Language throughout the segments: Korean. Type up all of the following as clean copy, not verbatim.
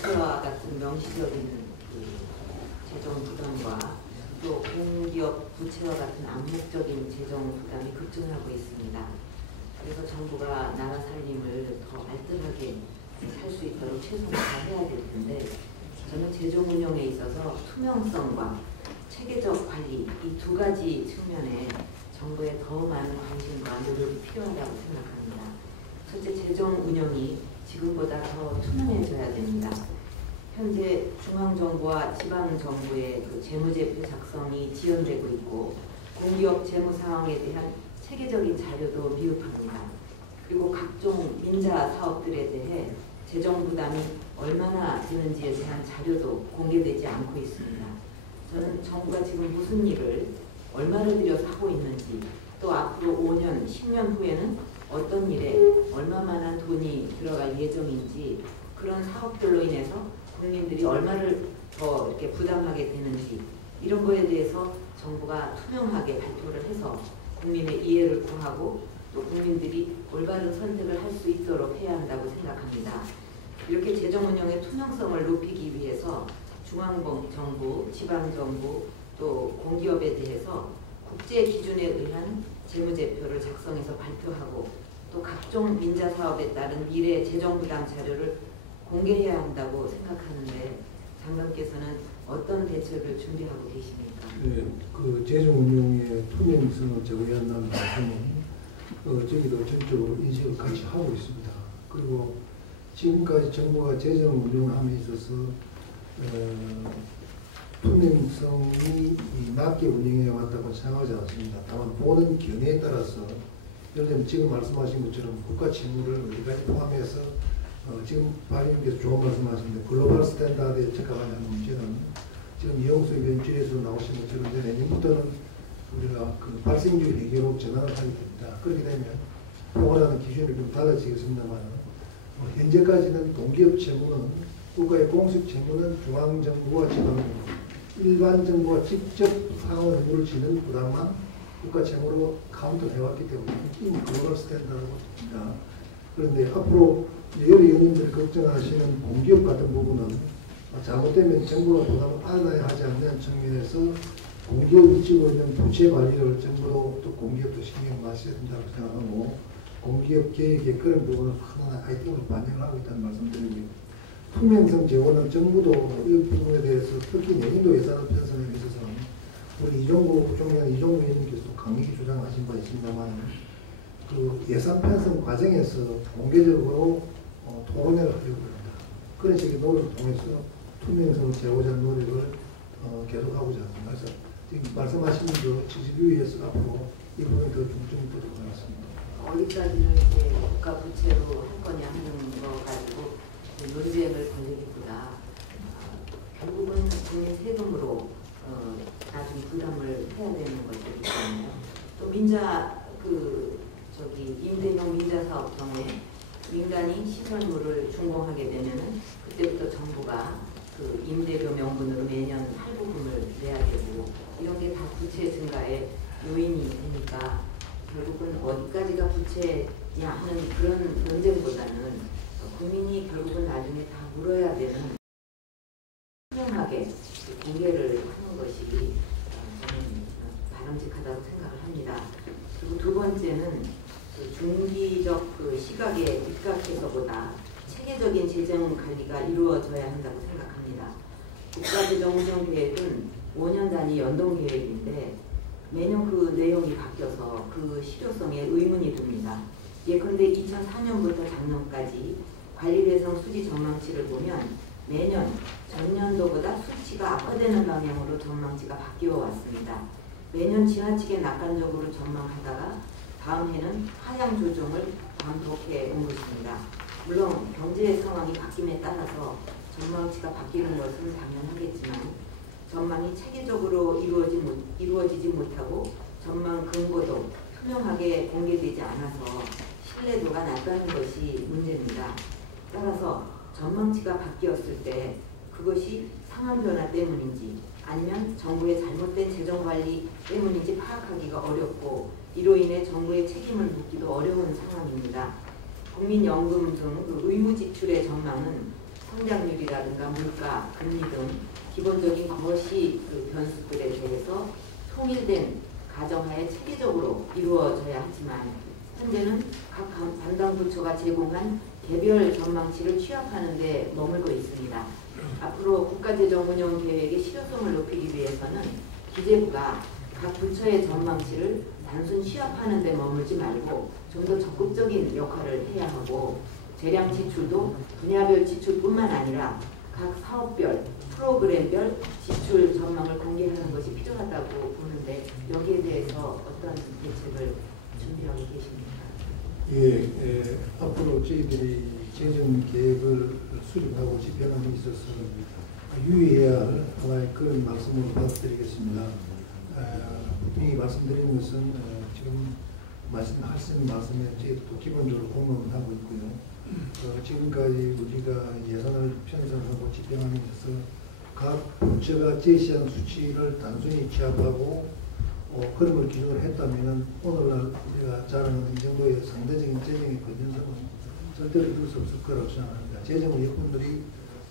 부채와 같은 명시적인 그 재정 부담과 또 공기업 부채와 같은 암묵적인 재정 부담이 급증하고 있습니다. 그래서 정부가 나라 살림을 더 알뜰하게 살 수 있도록 최선을 다해야 될 텐데, 저는 재정 운영에 있어서 투명성과 체계적 관리 이 두 가지 측면에 정부의 더 많은 관심과 노력이 필요하다고 생각합니다. 첫째, 재정 운영이 지금보다 더 투명해져야 됩니다. 현재 중앙정부와 지방정부의 그 재무제표 작성이 지연되고 있고, 공기업 재무 상황에 대한 체계적인 자료도 미흡합니다. 그리고 각종 민자 사업들에 대해 재정 부담이 얼마나 되는지에 대한 자료도 공개되지 않고 있습니다. 저는 정부가 지금 무슨 일을 얼마를 들여서 하고 있는지, 또 앞으로 5년, 10년 후에는 어떤 일에 얼마만한 돈이 들어갈 예정인지, 그런 사업들로 인해서 국민들이 얼마를 더 이렇게 부담하게 되는지, 이런 거에 대해서 정부가 투명하게 발표를 해서 국민의 이해를 구하고 또 국민들이 올바른 선택을 할 수 있도록 해야 한다고 생각합니다. 이렇게 재정 운영의 투명성을 높이기 위해서 중앙정부, 지방정부, 또 공기업에 대해서 국제 기준에 의한 재무제표를 작성해서 발표하고, 또 각종 민자 사업에 따른 미래 재정 부담 자료를 공개해야 한다고 생각하는데, 장관께서는 어떤 대책을 준비하고 계십니까? 네, 그 재정 운용의 투명성을 제고한다는 말씀은 저희도 전적으로 인식을 같이 하고 있습니다. 그리고 지금까지 정부가 재정 운용함에 있어서 투명성이 낮게 운영해 왔다고 생각하지 않습니다. 다만 보는 견해에 따라서, 예를 들면 지금 말씀하신 것처럼 국가 채무를 어디까지 포함해서 지금 발의님께서 좋은 말씀하셨는데, 글로벌 스탠다드에 적합하냐는 문제는 지금 이용수 위원실에서 나오신 것처럼 내년부터는 우리가 그 발생주의 회계로 전환을 하게 됩니다. 그렇게 되면 포괄하는 기준이 좀 달라지겠습니다만, 현재까지는 공기업 채무는, 국가의 공식 채무는 중앙정부와 지방정부, 일반 정부가 직접 상환 의무를 지는 부담만 국가 채무로 카운트를 해왔기 때문에 이미 글로벌 스탠다드입니다. 그런데 앞으로 여러 의원님들이 걱정하시는 공기업 같은 부분은 잘못되면 정부가 부담을 안아야 하지 않는 측면에서 공기업이 지고 있는 부채 관리를 정부도 또 공기업도 신경 마셔야 된다고 생각하고, 공기업 계획의 그런 부분을 하나하나 아이템으로 반영을 하고 있다는 말씀드리고요. 투명성 제고는 정부도 이 부분에 대해서 특히 내년도 예산을 편성에 있어서는 우리 이종구 의원님께서도 강력히 주장하신 바 있습니다만, 그 예산 편성 과정에서 공개적으로 토론회를 하려고 합니다. 그런 식의 노력을 통해서 투명성을 제고자 하는 노력을 계속하고자 합니다. 그래서 지금 말씀하신 그 지지부위에서 앞으로 이 부분에 더 중점이 두도록 하겠습니다. 어디까지는 이제 국가 부채로 할 거냐 하는 거 가지고 논쟁을 벌이기보다 결국은 국민 세금으로 나중에 부담을 해야 되는 것이기 때문에, 또 민자 임대용 민자 사업 경우에 민간이 시설물을 준공하게 되면은 그때부터 정부가 그 임대료 명분으로 매년 할부금을 내야 되고, 이런 게 다 부채 증가의 요인이 되니까 결국은 어디까지가 부채냐 하는 그런 논쟁보다는 국민이 결국은 나중에 다 물어야 되는 투명하게 공개를 하는 것이 저는 바람직하다고 생각을 합니다. 그리고 두 번째는 그 중기적 그 시각에 입각해서보다 체계적인 재정 관리가 이루어져야 한다고 생각합니다. 국가재정운영계획은 5년 단위 연동계획인데 매년 그 내용이 바뀌어서 그 실효성에 의문이 듭니다. 예컨대 2004년부터 작년까지 관리대상 수지 전망치를 보면 매년 전년도보다 수치가 악화되는 방향으로 전망치가 바뀌어 왔습니다. 매년 지나치게 낙관적으로 전망하다가 다음 해는 하향 조정을 반복해 온 것입니다. 물론 경제 상황이 바뀜에 따라서 전망치가 바뀌는 것은 당연하겠지만, 전망이 체계적으로 이루어지지 못하고 전망 근거도 투명하게 공개되지 않아서 신뢰도가 낮다는 것이 문제입니다. 따라서 전망치가 바뀌었을 때 그것이 상황 변화 때문인지 아니면 정부의 잘못된 재정관리 때문인지 파악하기가 어렵고, 이로 인해 정부의 책임을 묻기도 어려운 상황입니다. 국민연금 등 그 의무 지출의 전망은 성장률이라든가 물가, 금리 등 기본적인 거시 그 변수들에 대해서 통일된 가정하에 체계적으로 이루어져야 하지만 현재는 각 담당 부처가 제공한 개별 전망치를 취합하는 데 머물고 있습니다. 앞으로 국가재정운영 계획의 실효성을 높이기 위해서는 기재부가 각 부처의 전망치를 단순 취합하는 데 머물지 말고 좀 더 적극적인 역할을 해야 하고 재량 지출도 분야별 지출뿐만 아니라 각 사업별, 프로그램별 지출 전망을 공개하는 것이 필요하다고 보는데 여기에 대해서 어떤 대책을 준비하고 계십니까? 예, 앞으로 저희들이 재정 계획을 수립하고 집행하는 데 있어서 유의해야 할 하나의 그런 말씀을 부탁드리겠습니다. 분명히 말씀드리는 것은 지금 하시는 말씀에 저희도 기본적으로 공감을 하고 있고요. 지금까지 우리가 예산을 편성하고 집행하는 데서 각 부처가 제시한 수치를 단순히 취합하고 그런 걸 기준으로 했다면 오늘날 우리가 자랑하는 이 정도의 상대적인 재정의 건전성은 절대로 이룰 수 없을 거라고 생각합니다. 재정 여건들이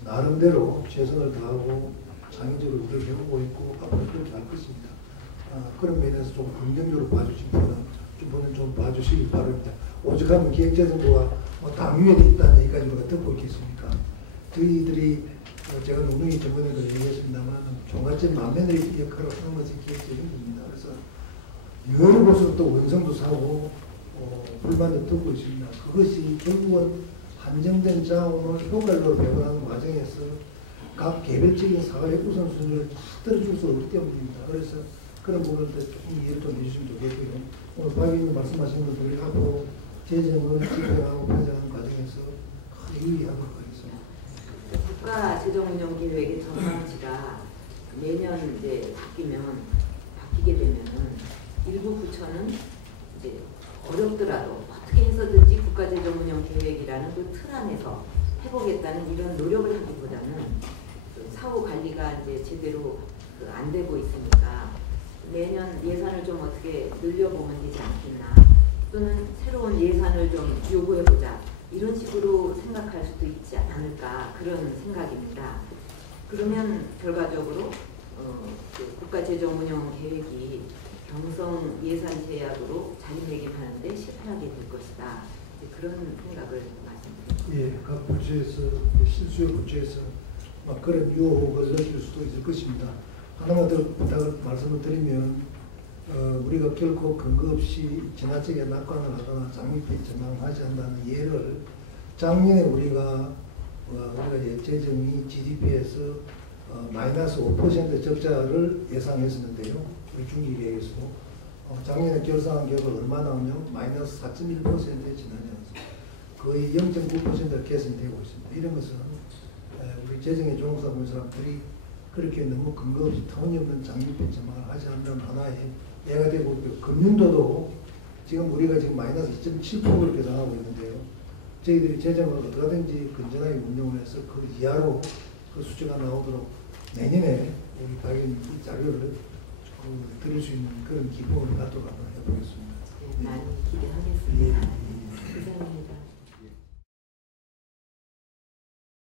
나름대로 최선을 다하고 장기적으로 그렇게 해오고 있고 앞으로 그렇게 할 것입니다. 그런 면에서 좀 긍정적으로 봐주시면 좀 봐주시기 바랍니다. 오죽하면 기획재정부가 당위에 있다는 얘기까지 우리가 듣고 있겠습니까? 저희들이 제가 누누이 저번에도 얘기했습니다만 종갓집 만면의 역할을 하는 것이 기획재정부입니다. 그래서 여러 곳으로 또 원성도 사고 불만도 듣고 있습니다. 그것이 결국은 한정된 자원을 효과적으로 배분하는 과정에서 각 개별적인 사회 우선순위를 다 들어줄 수 없기 때문입니다. 그래서 그런 부분을 조금 이해를 좀 해주시면 좋겠고요. 오늘 박 의원님 말씀하신 것들을 앞으로 재정을 집행하고 편성하는 과정에서 큰 유의하도록 하겠습니다. 국가재정운영계획의 전망치가 매년 이제 바뀌게 되면은 일부 부처는 이제 어렵더라도 어떻게 해서든지 국가재정운영계획이라는 그 틀 안에서 해보겠다는 이런 노력을 하기보다는 그 사후 관리가 이제 제대로 안 되고 있으니까 매년 예산을 좀 어떻게 늘려보면 되지 않겠나, 또는 새로운 예산을 좀 요구해보자, 이런 식으로 생각할 수도 있지 않을까, 그런 생각입니다. 그러면 결과적으로 그 국가재정운영계획이 경성 예산 제약으로 자리매김하는데 실패하게 될 것이다, 그런 생각을 말씀드립니다. 예, 각 부처에서 실수요 부처에서 그런 유혹을 느낄 수도 있을 것입니다. 하나만 더 부탁을 말씀을 드리면 우리가 결코 근거 없이 지나치게 낙관을 하거나 장밋빛 전망하지 않는다는 예를 작년에 우리가 재정이 GDP에서 마이너스 5% 적자를 예상했었는데요. 우리 중기계획에서도 작년에 결산한 결과가 얼마 나오면 마이너스 4.1%에 지나지 않습니다. 거의 0.9%가 개선되고 있습니다. 이런 것은 우리 재정에 종사하고 있는 사람들이 그렇게 너무 근거 없이 터무니없는 장밋빛 전망을 하지 않는 하나의 예가 되고 있고, 금년도도 지금 우리가 지금 마이너스 2.7%를 계산하고 있는데요. 저희들이 재정을 어떻게든지 건전하게 운영을 해서 그 이하로 그 수치가 나오도록 내년에 우리 박인 자료를 드릴 수 있는 그런 기쁨을 갖도록 한번 해보겠습니다. 많이 기대하겠습니다. 예.